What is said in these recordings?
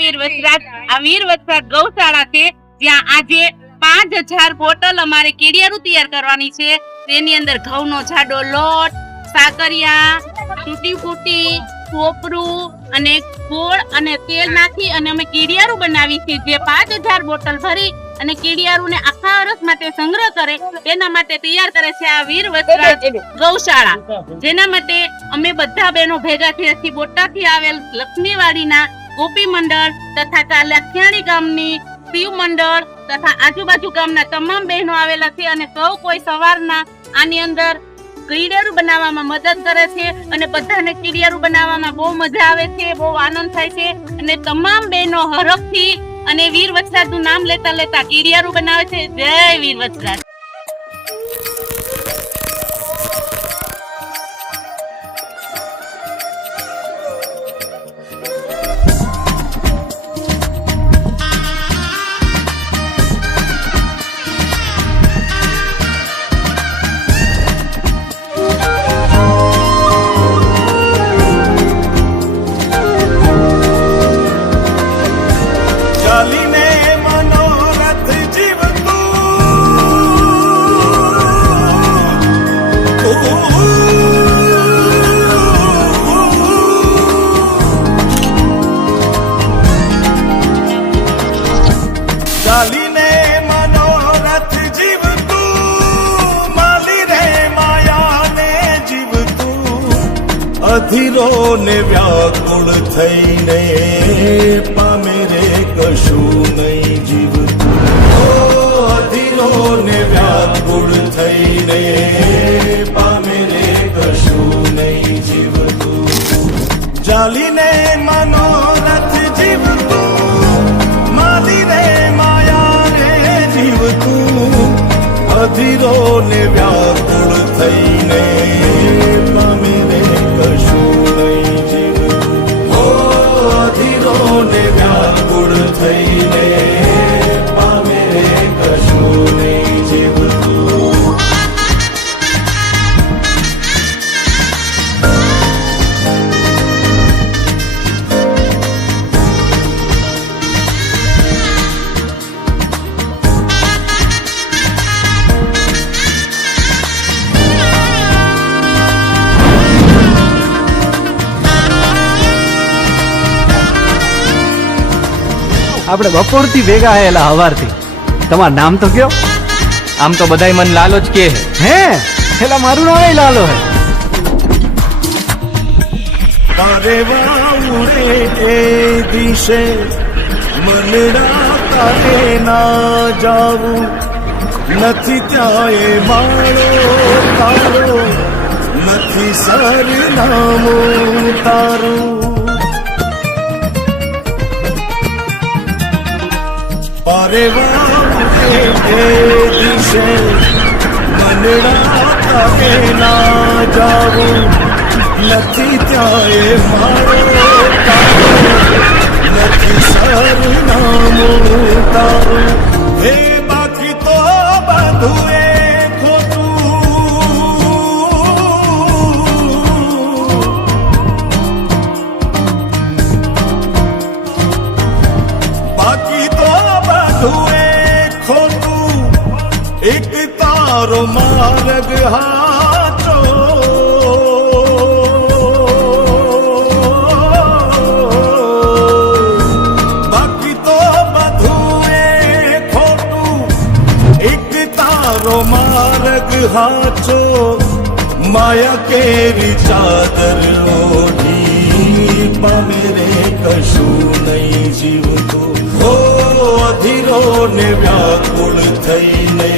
વીર વસરાજ આ વીર વસરાજ ગૌશાળા છે જ્યાં આજે 5000 બોટલ અમારે કીડિયારું તૈયાર કરવાની છે। તેની અંદર ઘઉંનો જાડો લોટ, સાકરિયા, તૂટી ફૂટી, કોપરું અને ગોળ અને તેલ નાખી અને અમે કીડિયારું બનાવી છે, જે 5000 બોટલ ભરી અને કીડિયારું ને આખા વર્ષ માટે સંગ્રહ કરે તેના માટે તૈયાર કરે છે આ વીર વસરાજ ગૌશાળા। જેના માટે અમે બધા બહેનો ભેગા થયા છીએ। બોટાદથી આવેલ લક્ષ્મીવાડીના ગોપી મંડળ તથા કાલાખિયાણી ગામની શિવ મંડળ તથા આજુબાજુ ગામના તમામ બહેનો આવેલા છે અને સૌ કોઈ સવારના આની અંદર કીડિયારું બનાવવામાં મદદ કરે છે અને બધાને કીડિયારું બનાવવામાં બહુ મજા આવે છે, બહુ આનંદ થાય છે અને તમામ બહેનો હરખથી અને વીર વસરાજનું નામ લેતા લેતા કીડિયારું બનાવે છે। જય વીર વસરાજ। અધીરો ને વ્યાકુળ થઈને પામે રે કશું નહીં જીવતું। અધીરો ને વ્યાકુળ થઈને પામે રે કશું નહીં જીવતું। જાલીને મનોરથ જીવતું, માલી રે માયા રે જીવતું। અધીરો ને વ્યાકુળ થઈને પામે રે કશું નહીં જીવતું। અધીરો ને વ્યાકુળ થઈને પામે રે કશું નહીં જીવતું। આપણે બપોરથી ભેગા હેલા હવારથી। તમારું નામ તો કયો? આમ તો બધાય મન લાલો જ કે હે હેલા મારું નામ લાલો હે। તારે વાઉરે એ દિશે મનડા તારે ના જાવું, નથી ત્યાંય માળો તારો, નથી સરનામું તારું। પારે વાઉરે એ દિશે મનડા તારે ના જાવું, નથી ત્યાંય માળો તારો, નથી સરનામું તારું। હે બાકી તો બધું એ एक तारो मार्ग हाचो, बाकी तो बधुए खोटू। एक तारो मार्ग हाचो, माया केरी चादर ओढ़ी पामे रे कशू नहीं जीवतो। अधीरो ने व्याकुल थईने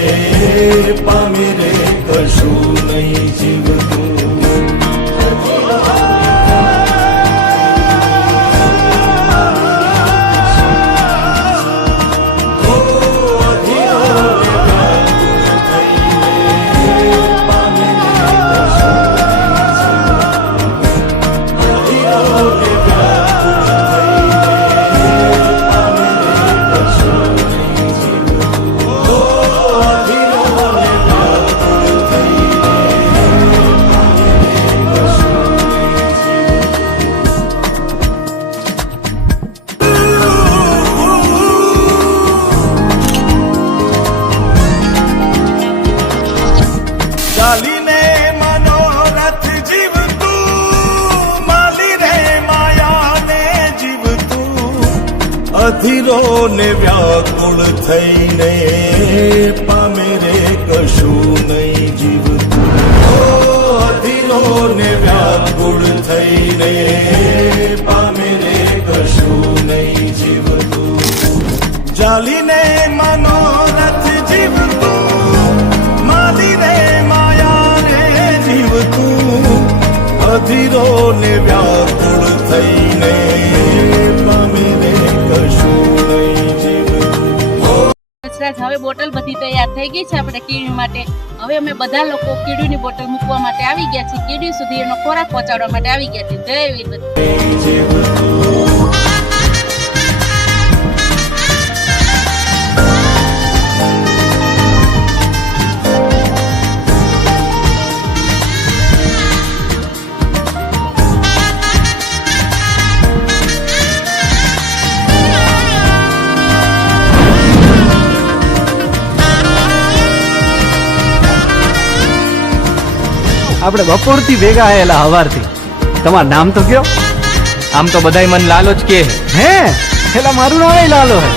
पामे रे कशू नहीं जीवતું। અધીરો ને વ્યાકુળ થઈને પામે રે કશું નહીં જીવતું. ઓ અધીરો ને વ્યાકુળ થઈને પામે રે કશું નહીં જીવતું. જાલીને મનોરથ જીવતું, માલીને માયા રે જીવતું. અધીરો ને વ્યાકુળ થઈને પામે રે કશું નહીં જીવતું. વસરાજ, હવે બોટલ બધી તૈયાર થઈ ગઈ છે આપણે કીડી માટે. હવે અમે બધા લોકો કીડીની બોટલ મૂકવા માટે આવી ગયા છીએ. કીડી સુધી એનો ખોરાક પહોંચાડવા માટે આવી ગયા છીએ. જય વીરભદ્ર. આપણે બપોરથી ભેગા આયેલા હવારથી. તમારું નામ તો કયો? આમ તો બધાય મન લાલો જ કે હે એલા મારું નામ લાલો હે.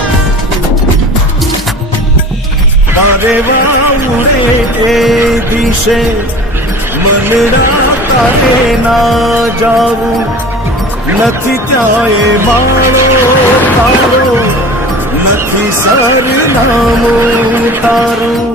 મારે વાઉરે એ દિશે મનડા તારે ના જાવું. નથી ત્યાં એ માળો તારો, નથી સરનામું તારું.